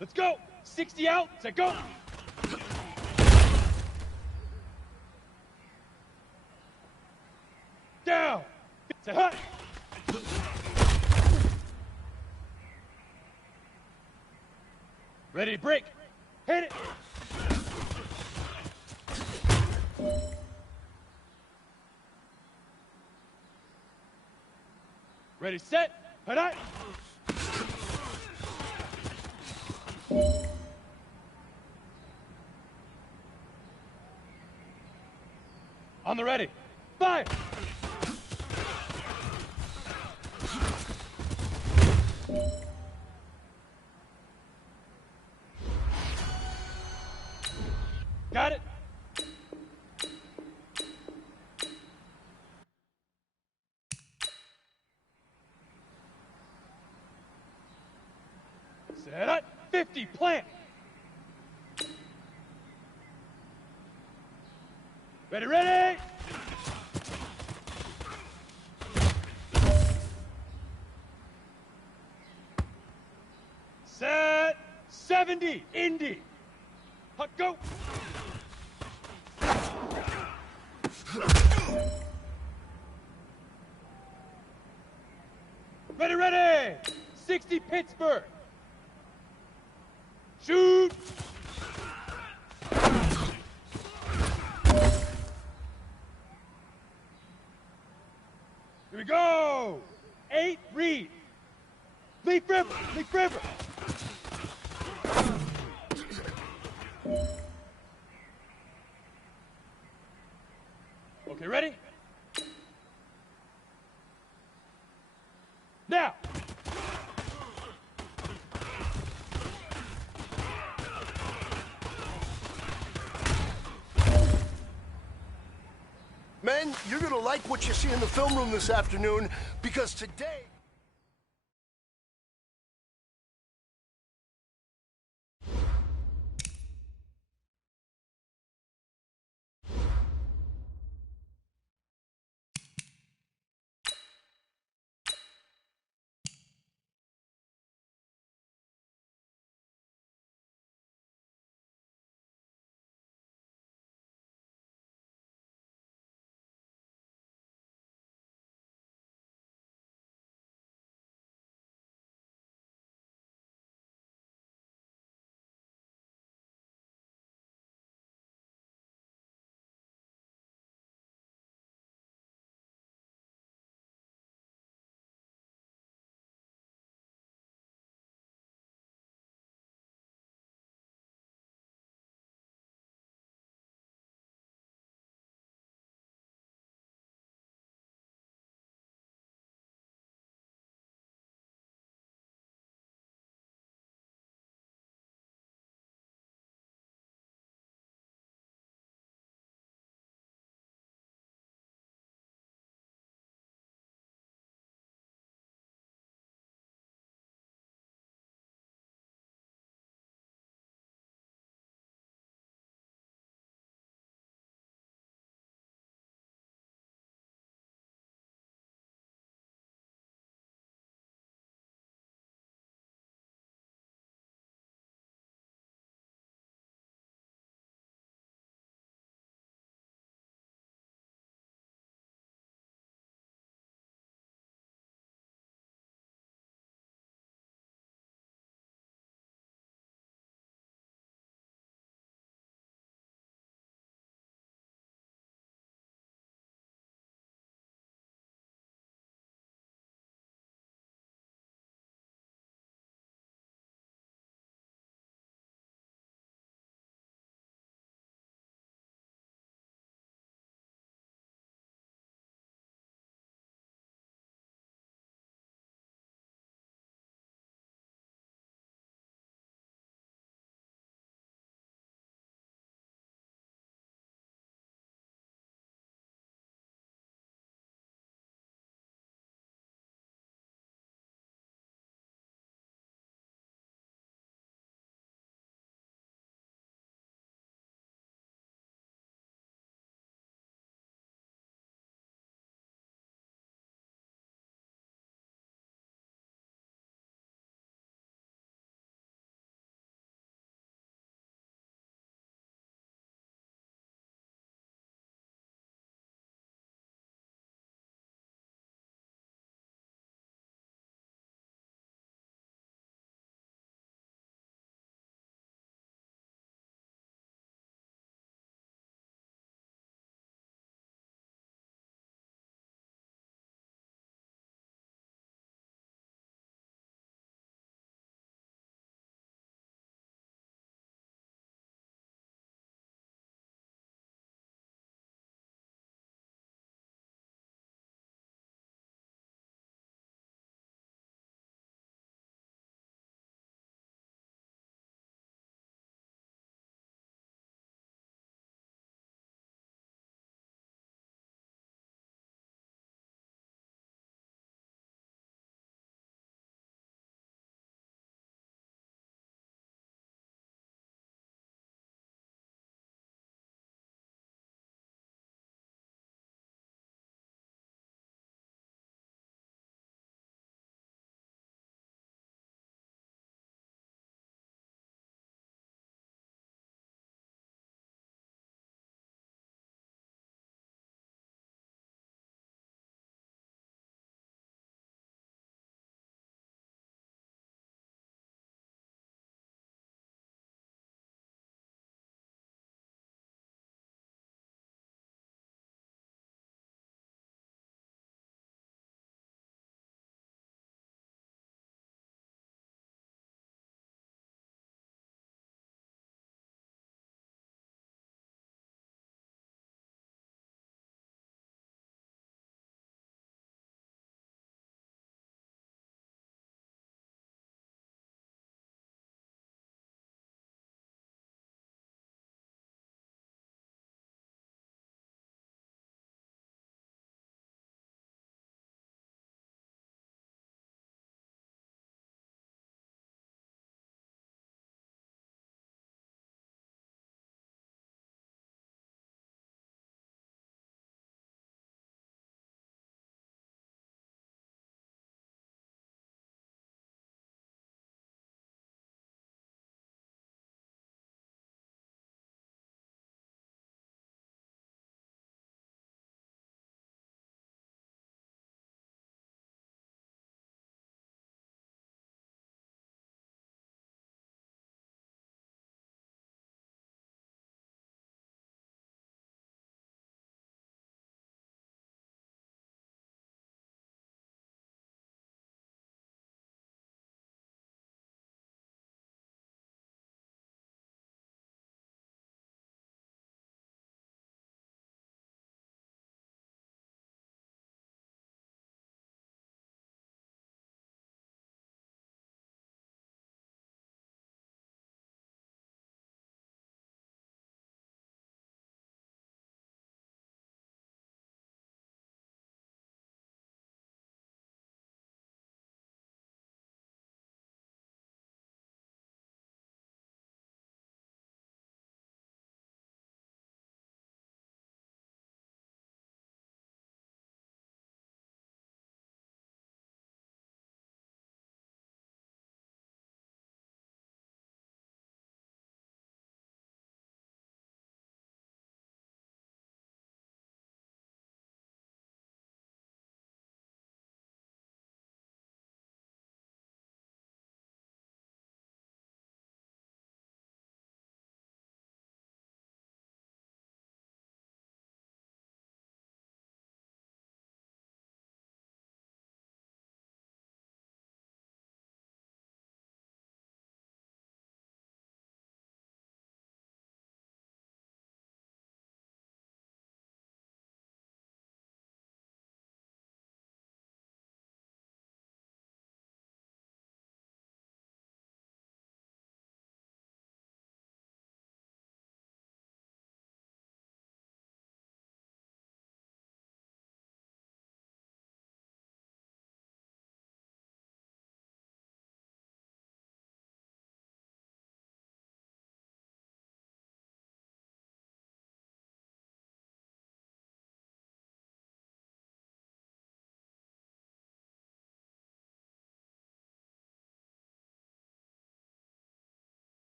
Let's go. 60 out. Set, go. Down. Set, hut. Ready to break. Hit it. Ready, set, hut. On the ready. Fire. Got it. Set up. 50. Plant. Ready. Set. 70. Indy. Hut, go. Ready. 60 Pittsburgh. Shoot. Here we go. 8 Reed. Leaf river. Okay, ready? Now! Men, you're going to like what you see in the film room this afternoon, because today...